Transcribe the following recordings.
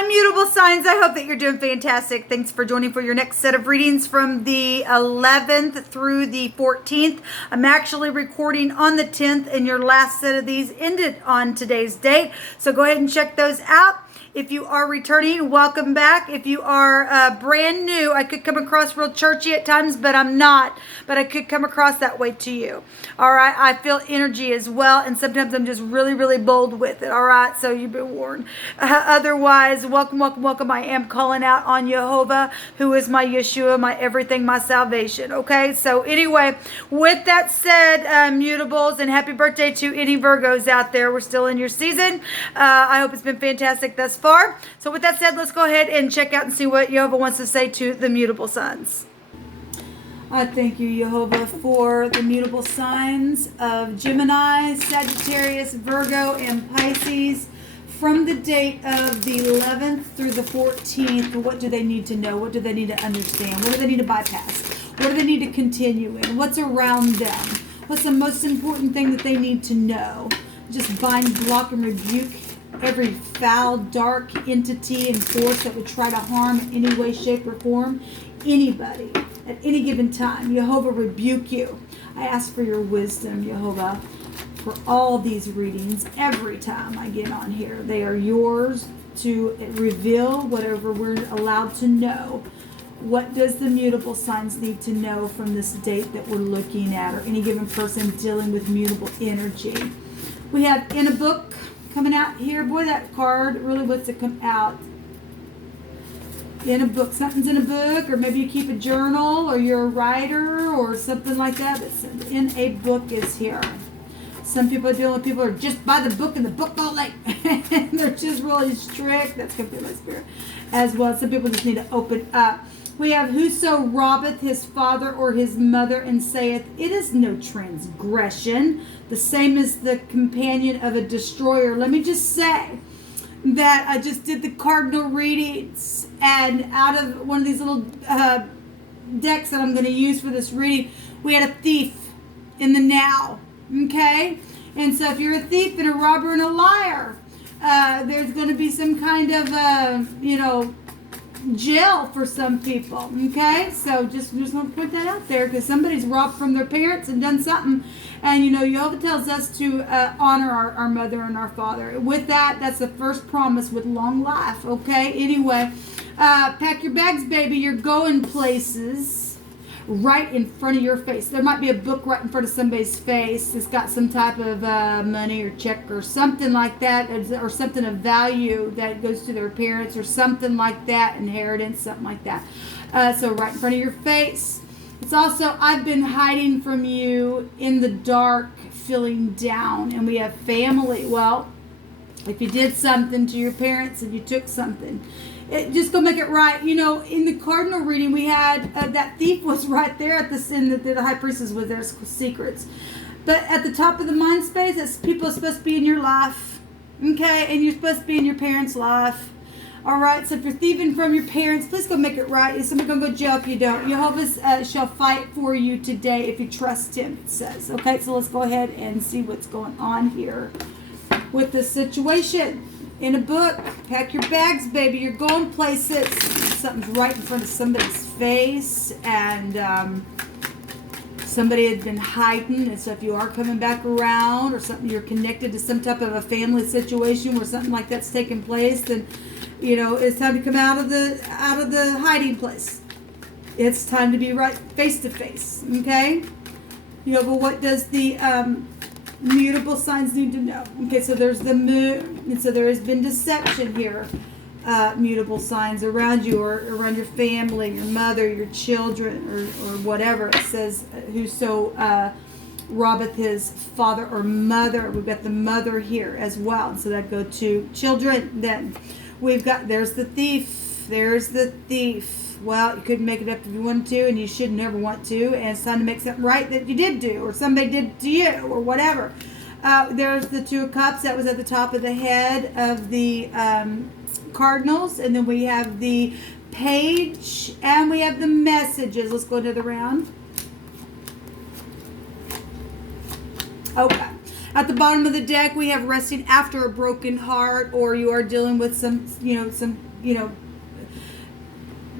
Hi, mutable signs. I hope that you're doing fantastic. Thanks for joining for your next set of readings from the 11th through the 14th. I'm actually recording on the 10th, and your last set of these ended on today's date. So go ahead and check those out. If you are returning, welcome back. If you are brand new, I could come across real churchy at times, but I'm not. But I could come across that way to you. All right, I feel energy as well, and sometimes I'm just really, really bold with it. All right, so you've been warned. Otherwise, welcome, welcome, welcome. I am calling out on Jehovah, who is my Yeshua, my everything, my salvation. Okay, so anyway, with that said, mutables, and happy birthday to any Virgos out there. We're still in your season. I hope it's been fantastic thus far. So with that said, let's go ahead and check out and see what Jehovah wants to say to the mutable signs. I thank you, Jehovah, for the mutable signs of Gemini, Sagittarius, Virgo, and Pisces from the date of the 11th through the 14th. What do they need to know? What do they need to understand? What do they need to bypass? What do they need to continue in? What's around them? What's the most important thing that they need to know? Just bind, block, and rebuke every foul, dark entity and force that would try to harm in any way, shape, or form anybody at any given time. Jehovah, rebuke you. I ask for your wisdom, Jehovah, for all these readings every time I get on here. They are yours to reveal whatever we're allowed to know. What does the mutable signs need to know from this date that we're looking at, or any given person dealing with mutable energy? We have in a book coming out here. Boy, that card really wants to come out. In a book. Something's in a book, or maybe you keep a journal, or you're a writer, or something like that. But in a book is here. Some people are dealing with people who are just by the book and the book only. They're just really strict. That's going to be my spirit as well. Some people just need to open up. We have, whoso robbeth his father or his mother and saith, it is no transgression, the same as the companion of a destroyer. Let me just say that I just did the cardinal readings, and out of one of these little decks that I'm going to use for this reading, we had a thief in the now, okay? And so if you're a thief and a robber and a liar, there's going to be some kind of, jail for some people, okay? So just want to put that out there, because somebody's robbed from their parents and done something, and Jehovah tells us to honor our mother and our father. With that's the first promise with long life, okay? Anyway, pack your bags, baby. You're going places right in front of your face. There might be a book right in front of somebody's face that's got some type of money or check or something like that, or something of value that goes to their parents or something like that, inheritance, something like that. So right in front of your face. It's also, I've been hiding from you in the dark, feeling down. And we have family. Well, if you did something to your parents and you took something, just go make it right. In the cardinal reading, we had that thief was right there at the sin that the high priestess was there, secrets. But at the top of the mind space, that's people are supposed to be in your life, okay? And you're supposed to be in your parents' life. All right, so if you're thieving from your parents, please go make it right. Is somebody going to go to jail if you don't? Jehovah shall fight for you today if you trust him, it says. Okay, so let's go ahead and see what's going on here with the situation. In a book, pack your bags, baby. You're going places. Something's right in front of somebody's face, and somebody had been hiding. And so if you are coming back around, or something, you're connected to some type of a family situation where something like that's taking place, then it's time to come out of the hiding place. It's time to be right face to face. Okay. But what does the mutable signs need to know? Okay, so there's the moon, and so there has been deception here. Mutable signs around you, or around your family, your mother, your children, or whatever. It says, whoso robbeth his father or mother. We've got the mother here as well, and so that go to children. Then we've got, there's the thief. There's the thief. Well, you couldn't make it up if you wanted to, and you should never want to, and it's time to make something right that you did do, or somebody did to you, or whatever. There's the Two of Cups. That was at the top of the head of the cardinals, and then we have the page, and we have the messages. Let's go to the round. Okay. At the bottom of the deck, we have resting after a broken heart, or you are dealing with some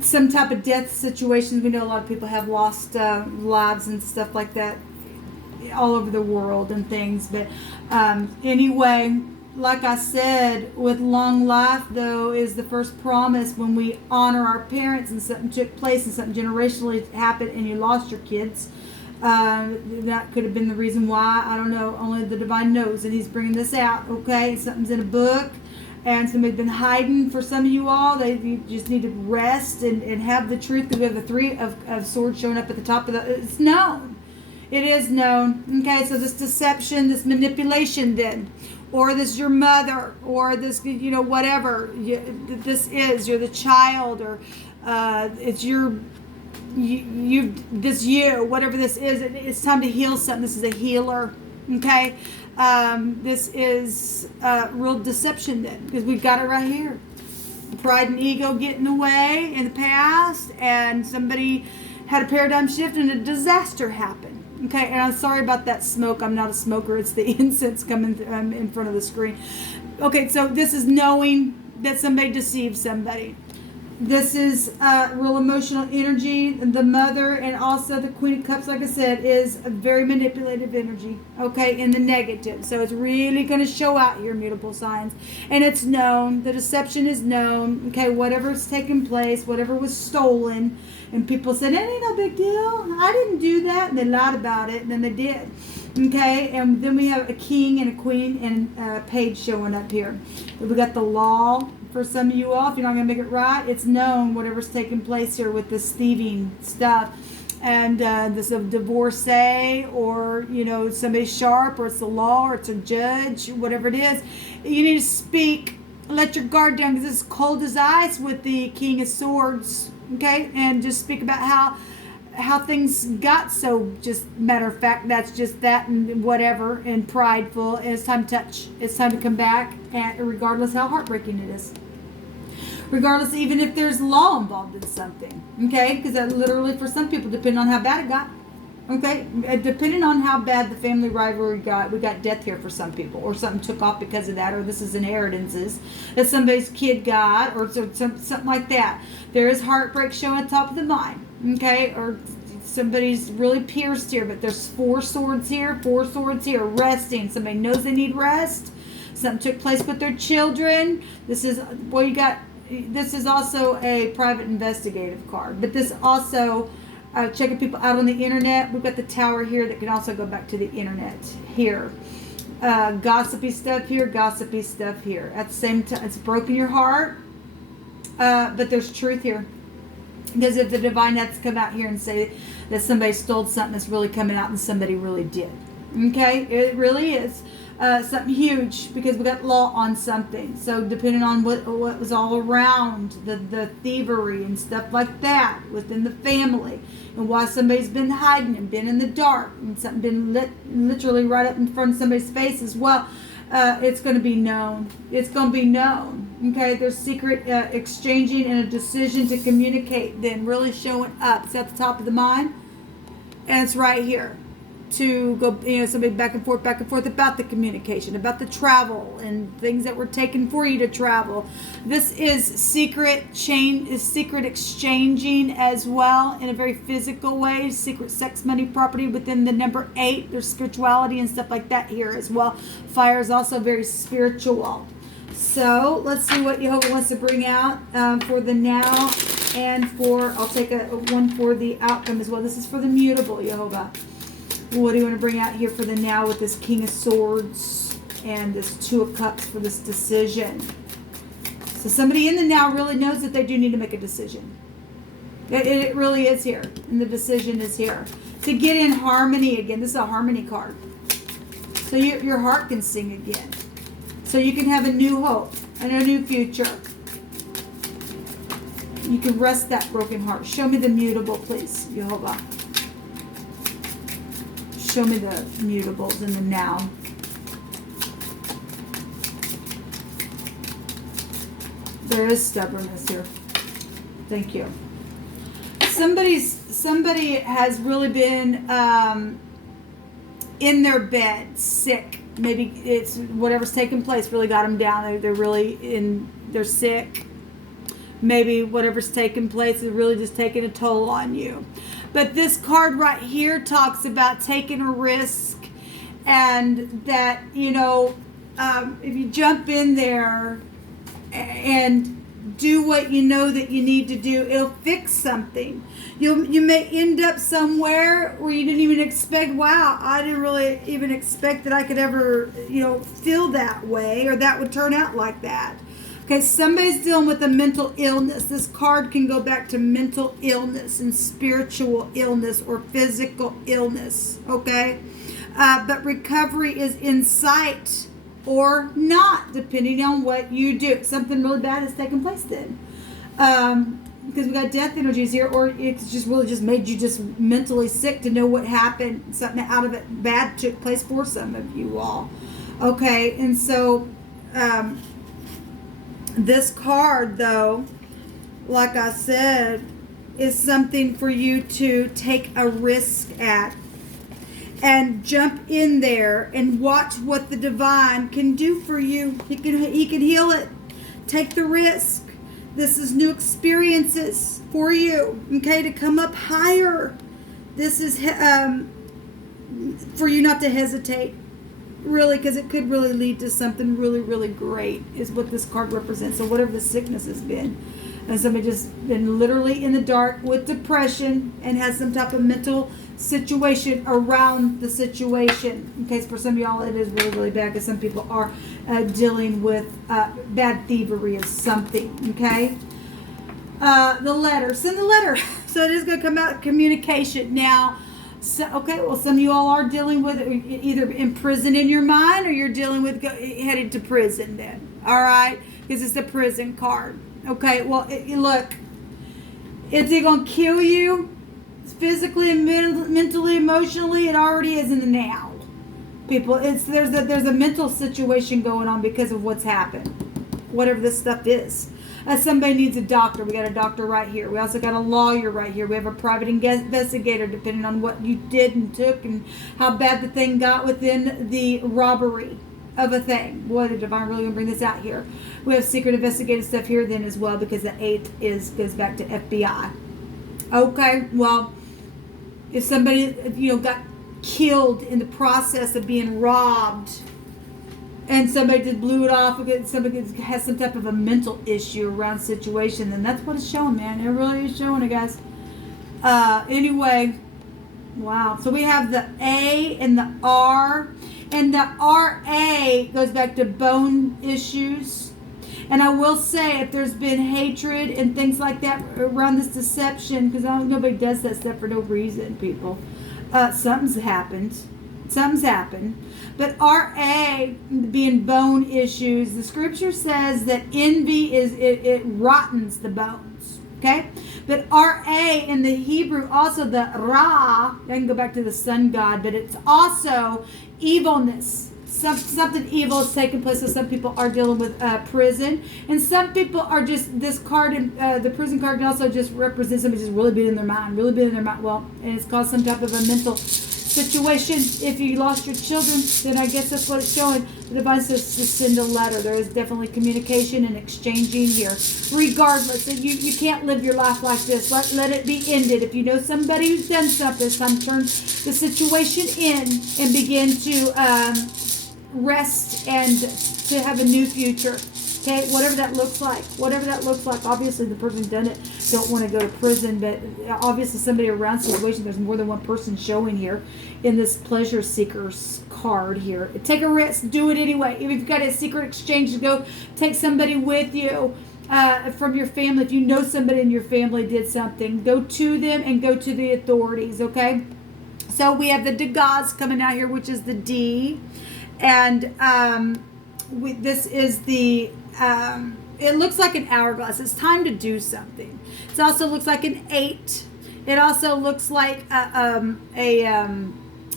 some type of death situations. We know a lot of people have lost lives and stuff like that all over the world and things. But anyway, like I said, with long life, though, is the first promise when we honor our parents and something took place and something generationally happened and you lost your kids. That could have been the reason why. I don't know. Only the divine knows. And he's bringing this out, okay? Something's in a book. And somebody's been hiding for some of you all. You just need to rest and have the truth. Because we have the three of swords showing up at the top of it's known. It is known. Okay, so this deception, this manipulation then. Or this is your mother. Or this, whatever. This is. You're the child. Or it's your... whatever this is. It's time to heal something. This is a healer. Okay, this is real deception then, because we've got it right here. Pride and ego get in the way in the past, and somebody had a paradigm shift and a disaster happened. Okay, and I'm sorry about that smoke. I'm not a smoker. It's the incense coming in front of the screen. Okay, so this is knowing that somebody deceived somebody. This is real emotional energy. The mother and also the Queen of Cups, like I said, is a very manipulative energy, okay, in the negative. So it's really going to show out your mutable signs. And it's known. The deception is known. Okay, whatever's taken place, whatever was stolen. And people said, it ain't no big deal. I didn't do that. And they lied about it. And then they did. Okay, and then we have a king and a queen and a page showing up here. We got the law. For some of you all, if you're not going to make it right, it's known whatever's taking place here with this thieving stuff. And this is a divorcee or, somebody sharp, or it's the law, or it's a judge, whatever it is. You need to speak, let your guard down, because it's cold as ice with the King of Swords, okay? And just speak about how things got so, just matter of fact, that's just that and whatever, and prideful, and it's time to touch. It's time to come back, and regardless how heartbreaking it is. Regardless, even if there's law involved in something, okay? Because that literally, for some people, depending on how bad it got, okay? Depending on how bad the family rivalry got, we got death here for some people, or something took off because of that, or this is inheritances that somebody's kid got, or something like that. There is heartbreak showing at the top of the mind, okay? Or somebody's really pierced here, but there's four swords here, resting. Somebody knows they need rest. Something took place with their children. This is, this is also a private investigative card, but this also checking people out on the internet. We've got the tower here that can also go back to the internet here. Gossipy stuff here, gossipy stuff here. At the same time, it's broken your heart, but there's truth here. Because if the divine has to come out here and say that somebody stole something, it's really coming out and somebody really did. Okay, it really is. Something huge, because we got law on something. So depending on what was all around the thievery and stuff like that within the family, and why somebody's been hiding and been in the dark, and something been literally right up in front of somebody's face as well, it's going to be known. It's going to be known. Okay, there's secret exchanging and a decision to communicate then really showing up. It's at the top of the mind, and it's right here. To go, somebody back and forth about the communication, about the travel and things that were taken for you to travel. This is secret exchanging as well in a very physical way. Secret sex, money, property within the number 8. There's spirituality and stuff like that here as well. Fire is also very spiritual. So let's see what Jehovah wants to bring out for the now, and I'll take one for the outcome as well. This is for the mutable, Jehovah. What do you want to bring out here for the now with this King of Swords and this Two of Cups for this decision? So somebody in the now really knows that they do need to make a decision. It really is here. And the decision is here. To get in harmony again. This is a harmony card. So your heart can sing again. So you can have a new hope and a new future. You can rest that broken heart. Show me the mutable, please, Jehovah. Show me the mutables in the now. There is stubbornness here. Thank you. Somebody has really been in their bed, sick. Maybe it's whatever's taking place really got them down. They're really they're sick. maybe whatever's taking place is really just taking a toll on you. But this card right here talks about taking a risk, and that, if you jump in there and do what you know that you need to do, it'll fix something. You may end up somewhere where you didn't even expect. Wow, I didn't really even expect that I could ever, feel that way, or that would turn out like that. Okay, somebody's dealing with a mental illness. This card can go back to mental illness and spiritual illness or physical illness. Okay, but recovery is in sight or not, depending on what you do. Something really bad has taken place then. Because we got death energies here, or it's just really just made you just mentally sick to know what happened. Something out of it bad took place for some of you all. Okay, and so this card, though, like I said, is something for you to take a risk at. And jump in there and watch what the divine can do for you. He can heal it. Take the risk. This is new experiences for you. Okay, to come up higher. This is for you not to hesitate. Really, because it could really lead to something really, really great, is what this card represents. So whatever the sickness has been. And somebody just been literally in the dark with depression and has some type of mental situation around the situation. In case for some of y'all it is really, really bad, because some people are dealing with bad thievery of something. Okay, the letter, send the letter. So it is going to come out communication now. So, okay, well, some of you all are dealing with either in prison in your mind, or you're dealing with headed to prison then. All right, because it's the prison card. Okay, well, look, is it going to kill you physically and mentally, emotionally? It already is in the now. People, there's a mental situation going on because of what's happened, whatever this stuff is. Somebody needs a doctor. We got a doctor right here. We also got a lawyer right here. We have a private investigator, depending on what you did and took and how bad the thing got within the robbery of a thing. Boy, the divine really gonna bring this out here. We have secret investigative stuff here then as well, because the 8th goes back to FBI. Okay, well, if somebody got killed in the process of being robbed, and somebody just blew it off, because somebody has some type of a mental issue around situation, then that's what it's showing, man. It really is showing it, guys. Anyway, wow. So we have the A and the R. And the RA goes back to bone issues. And I will say, if there's been hatred and things like that around this deception, because nobody does that stuff for no reason, people. Something's happened. But RA being bone issues, the scripture says that envy it rottens the bones. Okay? But RA in the Hebrew, also the Ra, I can go back to the sun god, but it's also evilness. Something evil is taking place. So some people are dealing with prison, and some people are just, this card, the prison card can also just represent somebody just really being in their mind, well, and it's caused some type of a mental situation. If you lost your children, then I guess that's what it's showing. The divine says to send a letter. There is definitely communication and exchanging here. Regardless, you can't live your life like this. Let it be ended. If you know somebody who's done something, it's time to turn the situation in and begin to rest and to have a new future. Okay, whatever that looks like. Obviously, the person who's done it don't want to go to prison, but obviously somebody around situation, there's more than one person showing here in this pleasure seekers card here. Take a risk, do it anyway. If you've got a secret exchange to go, take somebody with you from your family. If you know somebody in your family did something, go to them and go to the authorities, okay? So we have the Degas coming out here, which is the D, and this is the it looks like an hourglass. It's time to do something. It also looks like an 8. It also looks like a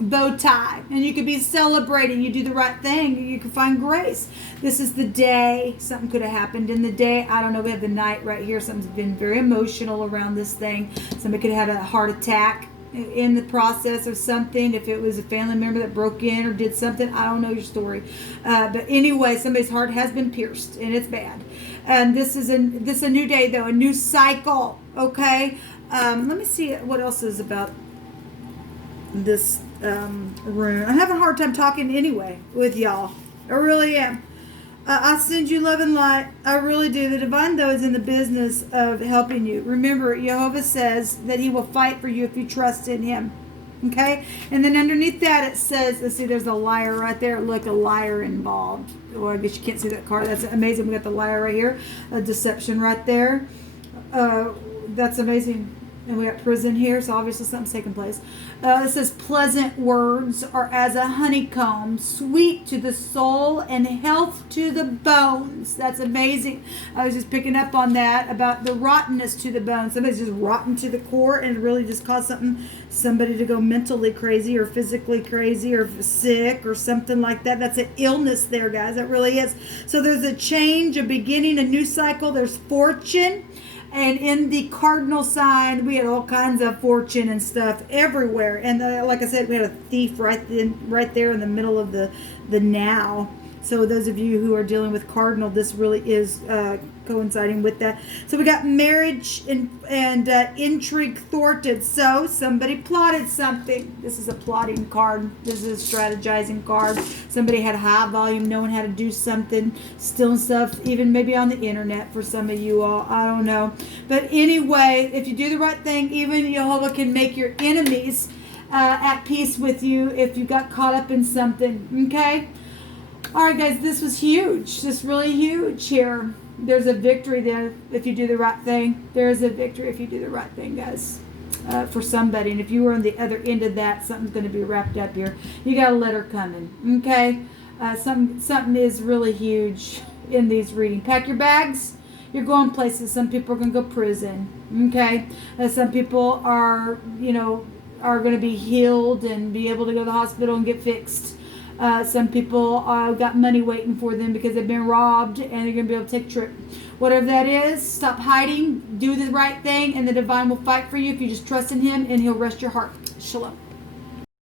bow tie, and you could be celebrating. You do the right thing, you can find grace. This is the day. Something could have happened in the day. I don't know. We have the night right here. Something's been very emotional around this thing. Somebody could have had a heart attack in the process of something. If it was a family member that broke in or did something, I don't know your story, but anyway, somebody's heart has been pierced, and it's bad. And this is a new day, though, a new cycle. Okay. Let me see what else is about this rune. I'm having a hard time talking anyway with y'all. I really am. I send you love and light. I really do. The divine, though, is in the business of helping you. Remember, Jehovah says that he will fight for you if you trust in him. Okay? And then underneath that it says, let's see, there's a liar right there. Look, a liar involved. Well, I guess you can't see that card. That's amazing. We got the liar right here. A deception right there. That's amazing. And we got prison here, so obviously something's taking place. It says, pleasant words are as a honeycomb, sweet to the soul and health to the bones. That's amazing. I was just picking up on that about the rottenness to the bones. Somebody's just rotten to the core and really just caused somebody to go mentally crazy or physically crazy or sick or something like that. That's an illness there, guys. It really is. So there's a change, a beginning, a new cycle. There's fortune. And in the cardinal sign, we had all kinds of fortune and stuff everywhere. And like I said, we had a thief right there in the middle of the now. So those of you who are dealing with cardinal, this really is coinciding with that. So we got marriage and intrigue thwarted. So somebody plotted something. This is a plotting card. This is a strategizing card. Somebody had high volume, knowing how to do something, stealing stuff, even maybe on the internet for some of you all. I don't know. But anyway, if you do the right thing, even Jehovah can make your enemies at peace with you if you got caught up in something. Okay? All right, guys, this was huge. Just really huge here. There's a victory there if you do the right thing. There is a victory if you do the right thing, guys, for somebody. And if you were on the other end of that, something's going to be wrapped up here. You got a letter coming, okay? Something is really huge in these readings. Pack your bags. You're going places. Some people are going to go prison, okay? Some people are going to be healed and be able to go to the hospital and get fixed. Some people got money waiting for them because they've been robbed and they're going to be able to take a trip. Whatever that is, stop hiding, do the right thing, and the divine will fight for you if you just trust in him, and he'll rest your heart. Shalom.